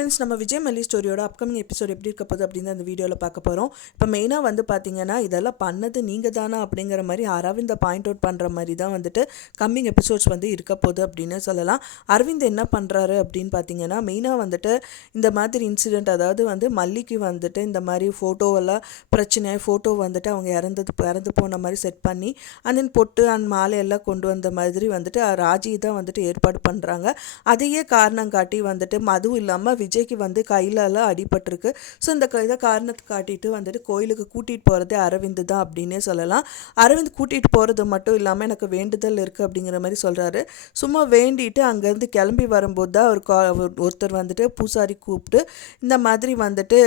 Friends நம்ம விஜய் மல்லி ஸ்டோரியோட upcoming episode எப்படி இருக்க போகுது அப்படின்னு அந்த வீடியோவில் பார்க்க போகிறோம் இப்போ மெயினாக வந்து பார்த்தீங்கன்னா இதெல்லாம் பண்ணது நீங்கள் தானா அப்படிங்கிற மாதிரி அரவிந்தை பாயிண்ட் அவுட் பண்ணுற மாதிரி தான் வந்துட்டு கம்மிங் எபிசோட்ஸ் வந்து இருக்க போகுது அப்படின்னு சொல்லலாம். அரவிந்த் என்ன பண்ணுறாரு அப்படின்னு பார்த்தீங்கன்னா மெயினாக வந்துட்டு இந்த மாதிரி இன்சிடெண்ட் அதாவது வந்து மல்லிக்கு வந்துட்டு இந்த மாதிரி ஃபோட்டோவெல்லாம் பிரச்சனை ஃபோட்டோ வந்துட்டு அவங்க இறந்தது இறந்து போன மாதிரி செட் பண்ணி அண்ட் பொட்டு அண்ட் மாலையெல்லாம் கொண்டு வந்த மாதிரி வந்துட்டு ராஜி தான் வந்துட்டு ஏற்பாடு பண்ணுறாங்க அதையே காரணம் காட்டி வந்துட்டு அதுவும் இல்லாமல் விஜய்க்கு வந்து கையிலலாம் அடிபட்டிருக்கு. ஸோ இந்த க- இதை காரணத்தை காட்டிட்டு வந்துட்டு கோயிலுக்கு கூட்டிகிட்டு போகிறதே அரவிந்த் தான் அப்படின்னே சொல்லலாம். அரவிந்த் கூட்டிகிட்டு போகிறது மட்டும் இல்லாமல் எனக்கு வேண்டுதல் இருக்குது அப்படிங்கிற மாதிரி சொல்கிறாரு சும்மா வேண்டிட்டு அங்கேருந்து கிளம்பி வரும்போது தான் ஒரு கா- ஒரு- ஒருத்தர் வந்துட்டு பூசாரி கூப்பிட்டு இந்த மாதிரி வந்துட்டு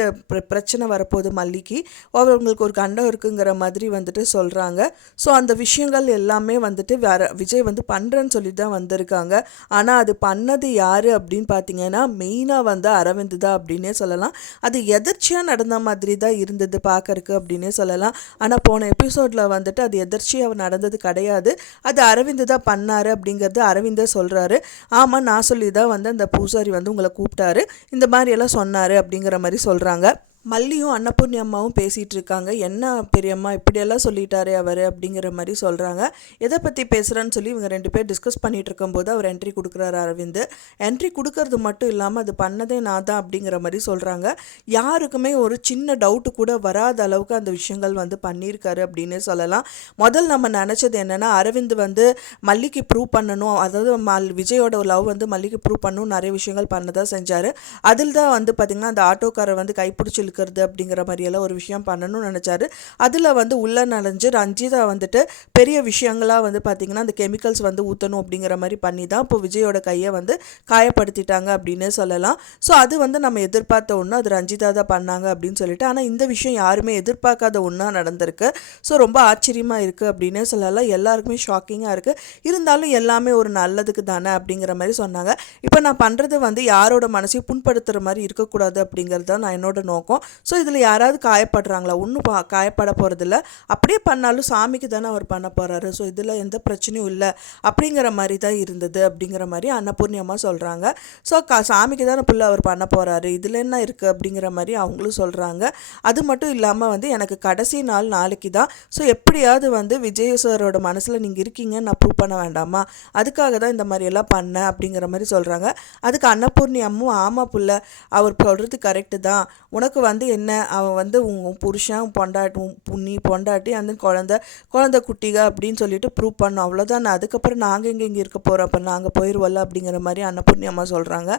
பிரச்சனை வரப்போகுது மல்லிக்கு. அவங்களுக்கு ஒரு கண்டம் இருக்குங்கிற மாதிரி வந்துட்டு சொல்கிறாங்க ஸோ அந்த விஷயங்கள் எல்லாமே வந்துட்டு வேற விஜய் வந்து பண்ணுறேன்னு சொல்லி தான் வந்திருக்காங்க. ஆனால் அது பண்ணது யார் அப்படின்னு பார்த்தீங்கன்னா மெயினாக வந்து அரவிந்த் தான் அப்படின்னே சொல்லலாம். அது எதிர்ச்சியாக நடந்த மாதிரி தான் இருந்தது பார்க்கறக்கு அப்படின்னே சொல்லலாம். ஆனால் போன எபிசோடில் வந்துட்டு அது எதிர்ச்சியாக நடந்தது கிடையாது. அது அரவிந்த் தான் பண்ணாரு அப்படிங்கிறது அரவிந்தே சொல்கிறாரு ஆமாம் நான் சொல்லி தான் வந்து அந்த பூசாரி வந்து உங்களை கூப்பிட்டாரு. இந்த மாதிரியெல்லாம் சொன்னார் அப்படிங்கிற மாதிரி சொல்கிறாங்க மல்லியும் அன்னபூர்ணி அம்மாவும் பேசிகிட்டு இருக்காங்க என்ன பெரியம்மா இப்படியெல்லாம் சொல்லிட்டாரே அவர் அப்படிங்கிற மாதிரி சொல்கிறாங்க எதை பற்றி பேசுகிறேன்னு சொல்லி இவங்க ரெண்டு பேர் டிஸ்கஸ் பண்ணிகிட்டு இருக்கும்போது அவர் என்ட்ரி கொடுக்குறாரு அரவிந்த். என்ட்ரி கொடுக்கறது மட்டும் இல்லாமல் அது பண்ணதே நான் தான் அப்படிங்கிற மாதிரி சொல்கிறாங்க யாருக்குமே ஒரு சின்ன டவுட்டு கூட வராத அளவுக்கு அந்த விஷயங்கள் வந்து பண்ணியிருக்காரு அப்படின்னு சொல்லலாம். முதல் நம்ம நினச்சது என்னென்னா அரவிந்த் வந்து மல்லிக்கு ப்ரூவ் பண்ணணும். அதாவது மல் விஜயோட லவ் வந்து மல்லிக்கு ப்ரூவ் பண்ணணும். நிறைய விஷயங்கள் பண்ணதான் செஞ்சார். அதில் தான் வந்து பார்த்திங்கன்னா அந்த ஆட்டோக்காரர் வந்து கைப்பிடிச்சு இருக்கிறது அப்படிங்கிற மாதிரியெல்லாம் ஒரு விஷயம் பண்ணணும்னு நினச்சாரு. அதில் வந்து உள்ள நனைஞ்சு ரஞ்சிதா வந்துட்டு பெரிய விஷயங்களாக வந்து பார்த்திங்கன்னா அந்த கெமிக்கல்ஸ் வந்து ஊற்றணும் அப்படிங்கிற மாதிரி பண்ணி தான் இப்போ விஜயோட கையை வந்து காயப்படுத்திட்டாங்க அப்படின்னு சொல்லலாம். ஸோ அது வந்து நம்ம எதிர்பார்த்த ஒன்று அது ரஞ்சிதா தான் பண்ணாங்க அப்படின்னு சொல்லிட்டு ஆனால் இந்த விஷயம் யாருமே எதிர்பார்க்காத ஒன்றா நடந்திருக்கு. ஸோ ரொம்ப ஆச்சரியமாக இருக்குது அப்படின்னே சொல்லலாம். எல்லாருக்குமே ஷாக்கிங்காக இருக்குது இருந்தாலும் எல்லாமே ஒரு நல்லதுக்கு தானே அப்படிங்கிற மாதிரி சொன்னாங்க. இப்போ நான் பண்ணுறது வந்து யாரோட மனசையும் புண்படுத்துகிற மாதிரி இருக்கக்கூடாது அப்படிங்கிறது தான் நான் என்னோட நோக்கம். ஸோ இதில் யாராவது காயப்படுறாங்களா? ஒன்றும் பா காயப்பட போகிறதில்ல அப்படியே பண்ணாலும் சாமிக்கு தானே அவர் பண்ண போகிறாரு ஸோ இதில் எந்த பிரச்சனையும் இல்லை. அப்படிங்கிற மாதிரி தான் இருந்தது அப்படிங்கிற மாதிரி அன்னபூர்ணியமாக சொல்கிறாங்க ஸோ கா சாமிக்கு தானே புள்ள அவர் பண்ண போகிறாரு இதில் என்ன இருக்குது அப்படிங்கிற மாதிரி அவங்களும் சொல்கிறாங்க அது மட்டும் இல்லாமல் வந்து எனக்கு கடைசி நாள் நாளைக்கு தான். ஸோ எப்படியாவது வந்து விஜய் சாரோட மனசில் நீங்கள் இருக்கீங்கன்னு நான் ப்ரூவ் பண்ண வேண்டாமா? அதுக்காக தான் இந்த மாதிரி எல்லாம் பண்ணேன் அப்படிங்கிற மாதிரி சொல்கிறாங்க அதுக்கு அன்னபூர்ணி அம்மும் ஆமாம் புள்ள அவர் சொல்கிறது கரெக்டு தான். உனக்கு வந்து வந்து என்ன அவன் வந்து உன் புருஷன் பொண்டாட்டி புண்ணி பொண்டாட்டி அந்த குழந்த குழந்த குட்டிக அப்படின்னு சொல்லிட்டு ப்ரூவ் பண்ணோம். அவ்வளோதான் அதுக்கப்புறம் நாங்கள் எங்கே இங்கே இருக்க போகிறோம் அப்போ நாங்கள் போயிடுவோம்ல அப்படிங்கிற மாதிரி அன்னபூர்ணி அம்மா சொல்கிறாங்க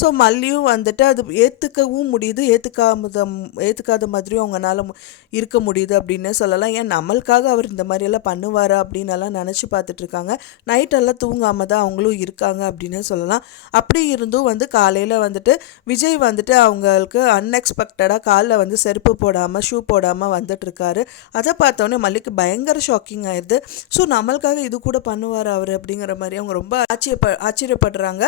ஸோ மல்லியும் வந்துட்டு அது ஏற்றுக்கவும் முடியுது. ஏற்றுக்காத ஏற்றுக்காத மாதிரியும் அவங்கனால இருக்க முடியுது அப்படின்னு சொல்லலாம். ஏன் நம்மளுக்காக அவர் இந்த மாதிரியெல்லாம் பண்ணுவாரா அப்படின்னு எல்லாம் நினச்சி பார்த்துட்டு இருக்காங்க. நைட்டெல்லாம் தூங்காமல் தான் அவங்களும் இருக்காங்க அப்படின்னு சொல்லலாம். அப்படி இருந்தும் வந்து காலையில் வந்துட்டு விஜய் வந்துட்டு அவங்களுக்கு அன்எக்ஸ்பெக்டடாக காலில் வந்து செருப்பு போடாமல் ஷூ போடாமல் வந்துட்டுருக்காரு. அதை பார்த்தோன்னே மல்லிக்கு பயங்கர ஷாக்கிங் ஆயிடுது ஸோ நம்மளுக்காக இது கூட பண்ணுவார் அவர் அப்படிங்கிற மாதிரி அவங்க ரொம்ப ஆச்சரியப்ப ஆச்சரியப்படுறாங்க.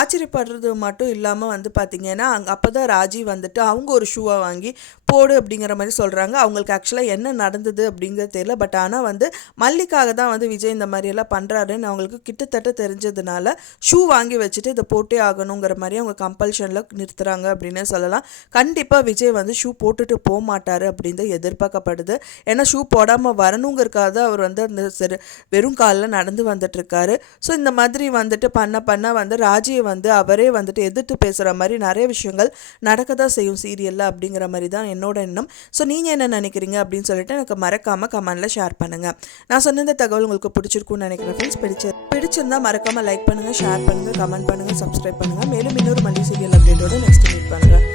ஆச்சரியப்படுறது மட்டும் இல்லாமல் வந்து பார்த்தீங்கன்னா அங்கே அப்போ தான் ராஜி வந்துட்டு அவங்க ஒரு ஷூவை வாங்கி போடு அப்படிங்கிற மாதிரி சொல்கிறாங்க அவங்களுக்கு ஆக்சுவலாக என்ன நடந்தது அப்படிங்கிறது தெரியல. பட் ஆனால் வந்து மல்லிக்காக தான் வந்து விஜய் இந்த மாதிரியெல்லாம் பண்ணுறாருன்னு அவங்களுக்கு கிட்டத்தட்ட தெரிஞ்சதுனால ஷூ வாங்கி வச்சுட்டு இதை போட்டே ஆகணுங்கிற மாதிரி அவங்க கம்பல்ஷனில் நிறுத்துகிறாங்க அப்படின்னு சொல்லலாம். கண்டிப்பாக விஜய் வந்து ஷூ போட்டுட்டு போக மாட்டார் அப்படின்னு தான் எதிர்பார்க்கப்படுது. ஏன்னா ஷூ போடாமல் வரணுங்கிறக்காக தான் அவர் வந்து அந்த செரு வெறும் காலில் நடந்து வந்துட்டுருக்காரு. ஸோ இந்த மாதிரி வந்துட்டு பண்ண பண்ண வந்து ராஜியை வந்து அவரே வந்துட்டு எதிர்த்து பேசுகிற மாதிரி நிறைய விஷயங்கள் நடக்க தான் செய்யும் சீரியலில் அப்படிங்கிற மாதிரி தான் என்னோட எண்ணம். ஸோ நீங்கள் என்ன நினைக்கிறீங்க அப்படின்னு சொல்லிட்டு எனக்கு மறக்காமல் கமெண்டில் ஷேர் பண்ணுங்கள் நான் சொன்ன இந்த தகவல் உங்களுக்கு பிடிச்சிருக்கும்னு நினைக்கிறேன் ஃப்ரெண்ட்ஸ் பிடிச்சி பிடிச்சிருந்தா மறக்காமல் லைக் பண்ணுங்கள் ஷேர் பண்ணுங்கள் கமெண்ட் பண்ணுங்கள் சப்ஸ்கிரைப் பண்ணுங்கள் மேலும் இன்னொரு மல்லி சீரியல் அப்டேட்டோட நெக்ஸ்ட் மீட் பண்ணுறேன்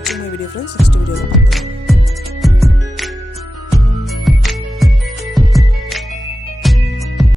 வாட்சிங் மை வீடியோ ஃப்ரெண்ட்ஸ் நெக்ஸ்ட் வீடியோவில் பார்க்கலாம்